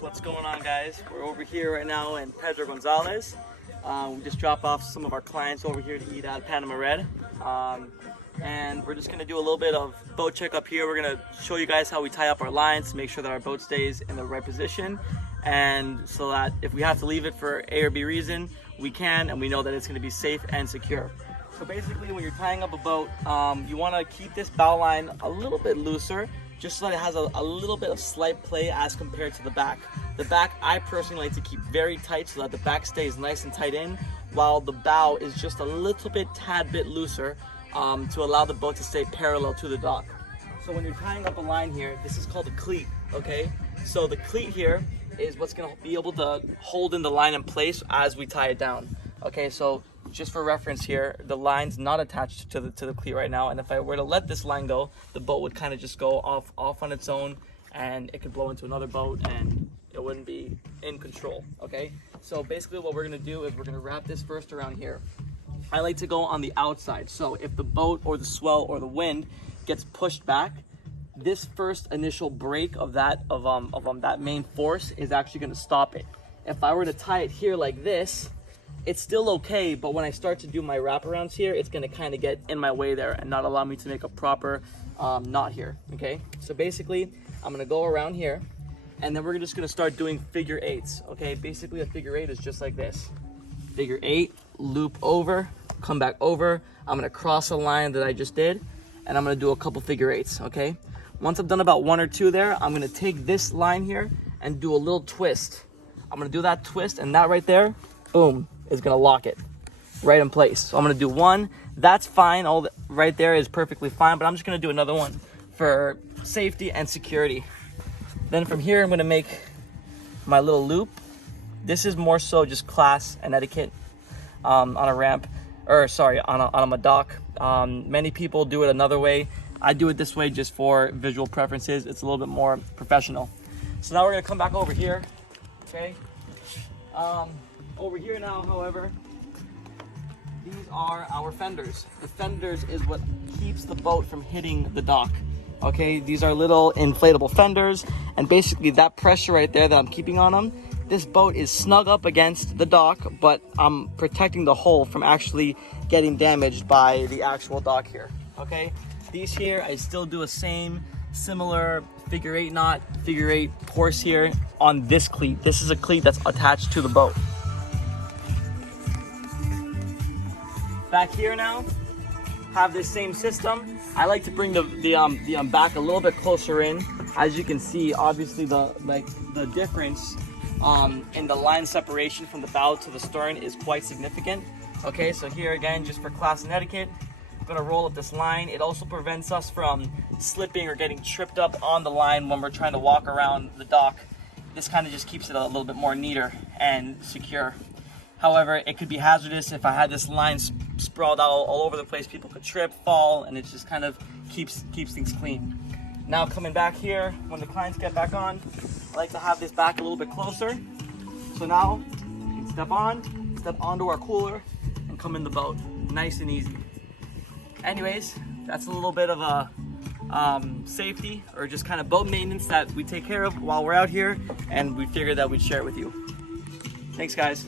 What's going on, guys? We're over here right now in Pedro Gonzalez. We just dropped off some of our clients over here to eat at Panama Red. And we're just going to do a little bit of boat check up here. We're going to show you guys how we tie up our lines to make sure that our boat stays in the right position, and so that if we have to leave it for A or B reason, we can, and we know that it's going to be safe and secure. So basically, when you're tying up a boat, you want to keep this bow line a little bit looser, just so that it has a little bit of slight play as compared to the back. The back, I personally like to keep very tight so that the back stays nice and tight in, while the bow is just a little bit, tad bit looser, to allow the boat to stay parallel to the dock. So when you're tying up a line here, this is called a cleat, okay? So the cleat here is what's gonna be able to hold in the line in place as we tie it down. Okay, so just for reference here, the line's not attached to the cleat right now, and if I were to let this line go, the boat would kind of just go off on its own, and it could blow into another boat and it wouldn't be in control, okay? So basically what we're gonna do is we're gonna wrap this first around here. I like to go on the outside, so if the boat or the swell or the wind gets pushed back, this first initial break of that that main force is actually going to stop it. If I were to tie it here like this, it's still okay, but when I start to do my wraparounds here, it's going to kind of get in my way there and not allow me to make a proper knot here. Okay, so basically I'm going to go around here, and then we're just going to start doing figure eights. Okay, basically a figure eight is just like this. Figure eight, loop over, come back over. I'm gonna cross a line that I just did, and I'm gonna do a couple figure eights, okay? Once I've done about one or two there, I'm gonna take this line here and do a little twist. I'm gonna do that twist, and that right there, boom, is gonna lock it right in place. So I'm gonna do one, that's fine, right there is perfectly fine, but I'm just gonna do another one for safety and security. Then from here, I'm gonna make my little loop. This is more so just class and etiquette on a ramp, or sorry, on a dock. Many people do it another way. I do it this way just for visual preferences. It's a little bit more professional. So now we're gonna come back over here, okay? Over here now, however, these are our fenders. The fenders is what keeps the boat from hitting the dock. Okay, these are little inflatable fenders, and basically that pressure right there that I'm keeping on them, this boat is snug up against the dock, but I'm protecting the hull from actually getting damaged by the actual dock here, okay? These here, I still do a similar figure eight knot, figure eight course here on this cleat. This is a cleat that's attached to the boat. Back here now, have this same system. I like to bring the back a little bit closer in. As you can see, obviously the difference in the line separation from the bow to the stern is quite significant. Okay, so here again, just for class and etiquette, I'm gonna roll up this line. It also prevents us from slipping or getting tripped up on the line when we're trying to walk around the dock. This kind of just keeps it a little bit more neater and secure. However, it could be hazardous if I had this line sprawled out all over the place. People could trip, fall, and it just kind of keeps things clean. Now coming back here, when the clients get back on, I like to have this back a little bit closer. So now, we can step onto our cooler, and come in the boat, nice and easy. Anyways, that's a little bit of a safety, or just kind of boat maintenance that we take care of while we're out here, and we figured that we'd share it with you. Thanks, guys.